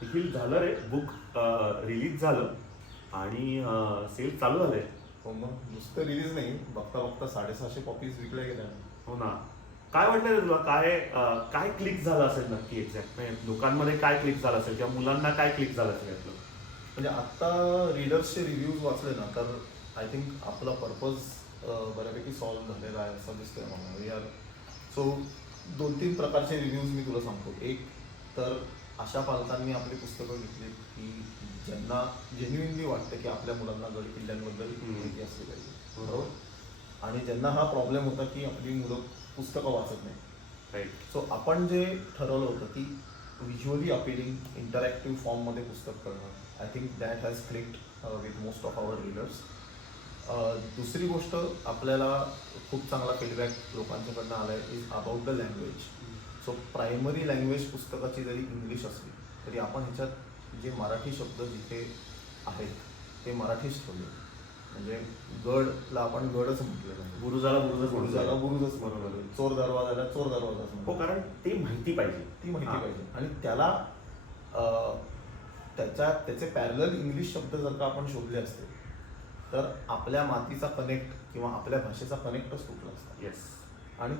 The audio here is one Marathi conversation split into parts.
देखील झालं रे, बुक रिलीज झालं आणि सेल चालू झाले. हो मग नुसतं रिलीज नाही, बघता बघता 650 कॉपीज विकल्या गेल्या. हो ना. काय वाटलं रे तुला, काय काय क्लिक झालं असेल नक्की एक्झॅक्ट, लोकांमध्ये काय क्लिक झालं असेल किंवा मुलांना काय क्लिक झालं असेल यातलं? म्हणजे आत्ता रीडर्सचे रिव्ह्यूज वाचले ना, तर आय थिंक आपला पर्पज बऱ्यापैकी सॉल्व्ह झालेला आहे असं दिसतंय मला. वी आर सो 2-3 प्रकारचे रिव्ह्यूज मी तुला सांगतो. एक तर अशा पालकांनी आपली पुस्तकं घेतली की ज्यांना जेन्युइनली वाटतं की आपल्या मुलांना गड किल्ल्यांबद्दल माहिती असली पाहिजे, बरोबर. आणि ज्यांना हा प्रॉब्लेम होता की आपली मुलं पुस्तकं वाचत नाही. राईट. सो आपण जे ठरवलं होतं की व्हिज्युअली अपिलिंग इंटरॅक्टिव्ह फॉर्ममध्ये पुस्तक करणं, I think that has clicked with most of our readers. दुसरी गोष्ट आपल्याला खूप चांगला फीडबॅक लोकांच्याकडनं आला आहे is about the language. So primary language पुस्तकाची जरी इंग्लिश असली तरी आपण ह्याच्यात जे मराठी शब्द जिथे आहेत ते मराठीच ठेवले. म्हणजे गडला आपण गडच म्हटलेलं आहे, बुरुजाला बुरुजच बुरुजाला म्हणतो. बुरुजच बरोबर आहे, चोर दरवाजाला चोर दरवाजाच हो, म्हणतो. कारण ते माहिती पाहिजे. ती माहिती हां. पाहिजे आणि त्याला त्याचे पॅरलल इंग्लिश शब्द जर का आपण शोधले असते तर आपल्या मातीचा कनेक्ट किंवा आपल्या भाषेचा कनेक्टच तुटला असता. येस. आणि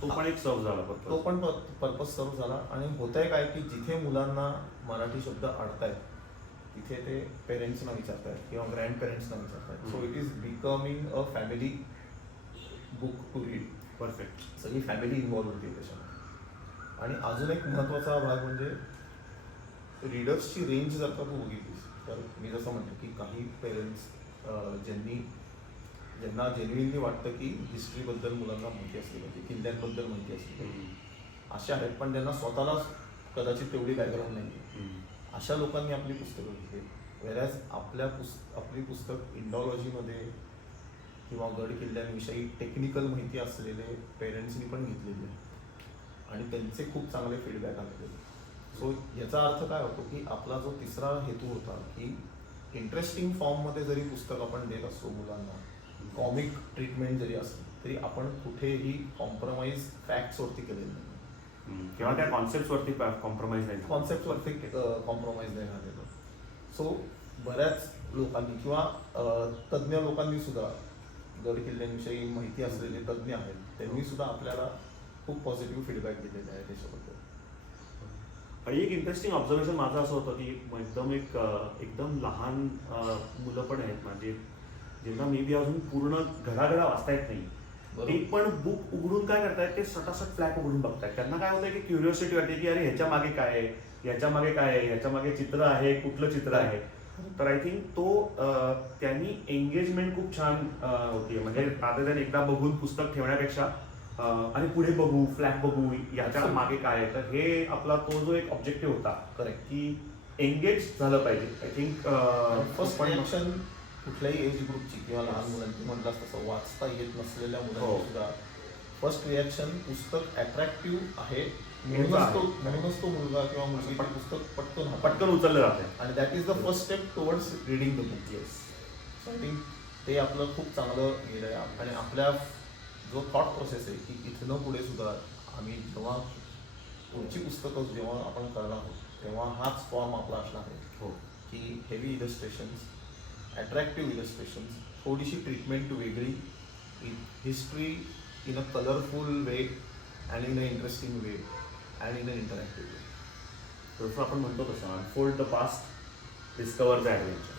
तो पण एक सर्व झाला तो पण पर्पज सर्व झाला. आणि होतंय काय की जिथे मुलांना मराठी शब्द अडतायत तिथे ते पेरेंट्सना विचारतायत किंवा ग्रँड पेरेंट्सना विचारतायत. So it is becoming a family book to read. Perfect. सगळी फॅमिली इन्व्हॉल्व होती त्याच्यामध्ये. आणि अजून एक महत्त्वाचा भाग म्हणजे रीडर्सची रेंज जर का तू बघितलीस तर मी जसं म्हणतो की काही पेरेंट्स ज्यांना जेन्युइनली वाटतं की हिस्ट्रीबद्दल मुलांना माहिती असली पाहिजे, किल्ल्यांबद्दल माहिती असली पाहिजे, असे आहेत. पण ज्यांना स्वतःलाच कदाचित तेवढी बॅकग्राऊंड नाही आहे, अशा लोकांनी आपली पुस्तकं घेतली. वेरॅज आपली पुस्तक इंडॉलॉजीमध्ये किंवा गड किल्ल्यांविषयी टेक्निकल माहिती असलेले पेरेंट्सनी पण घेतलेली आहे आणि त्यांचे खूप चांगले फीडबॅक आलेले. सो याचा अर्थ काय होतो की आपला जो तिसरा हेतू होता की इंटरेस्टिंग फॉर्ममध्ये जरी पुस्तक आपण देत असतो मुलांना, कॉमिक ट्रीटमेंट जरी असली तरी आपण कुठेही कॉम्प्रोमाइज फॅक्ट्सवरती केलेलं नाही किंवा त्या कॉन्सेप्टवरती कॉम्प्रोमाइज नाही. कॉन्सेप्टवरती कॉम्प्रोमाइज नाही झालेलं. सो बऱ्याच लोकांनी किंवा तज्ज्ञ लोकांनी सुद्धा, गड किल्ल्यांविषयी माहिती असलेले तज्ज्ञ आहेत, त्यांनी सुद्धा आपल्याला खूप पॉझिटिव्ह फीडबॅक दिलेले आहे त्याच्याबद्दल. आणि एक इंटरेस्टिंग ऑब्झर्वेशन माझं असं होतं की एकदम लहान मुलं पण आहेत म्हणजे ज्यांना मे बी अजून पूर्ण घडाघडा वाचता येत नाही, ते पण बुक उघडून काय करतायत, ते सटासट फ्लॅग उघडून बघतायत. त्यांना काय होतंय की क्युरिओसिटी वाटते की अरे ह्याच्या मागे काय आहे, ह्याच्या मागे काय आहे, ह्याच्या मागे चित्र आहे, कुठलं चित्र आहे. तर आय थिंक त्यांनी एंगेजमेंट खूप छान होती. म्हणजे आता त्यांनी एकदा बघून पुस्तक ठेवण्यापेक्षा आणि पुढे बघू, फ्लॅग बघू, याच्या मागे काय आहे. तर हे आपला तो जो एक ऑब्जेक्टिव्ह होता करेक्ट की एंगेज झालं पाहिजे. आय थिंक फर्स्ट रिॲक्शन कुठल्याही एज ग्रुपची किंवा लहान मुलांची म्हटलं तसं वाचता येत नसलेल्या मुलांची सुद्धा फर्स्ट रिॲक्शन पुस्तक अट्रॅक्टिव्ह आहे म्हणूनच तो मुलगा किंवा मुलगी पुस्तक पटकन उचललं जाते. आणि that is the first step towards reading the book. Yes. So I think ते आपलं खूप चांगलं गेलं आहे. आणि आपल्या जो थॉट प्रोसेस आहे की इथनं पुढे सुद्धा आम्ही जेव्हा पुढची पुस्तकं जेव्हा आपण करणार आहोत तेव्हा हाच फॉर्म आपला असणार आहे. हो. की हेवी इलस्ट्रेशन्स, अट्रॅक्टिव्ह इलस्ट्रेशन्स, थोडीशी ट्रीटमेंट वेगळी, history in a colourful way and in a interesting way and in a interactive way. जसं आपण म्हणतो तसं unfold the past, discover the adventure.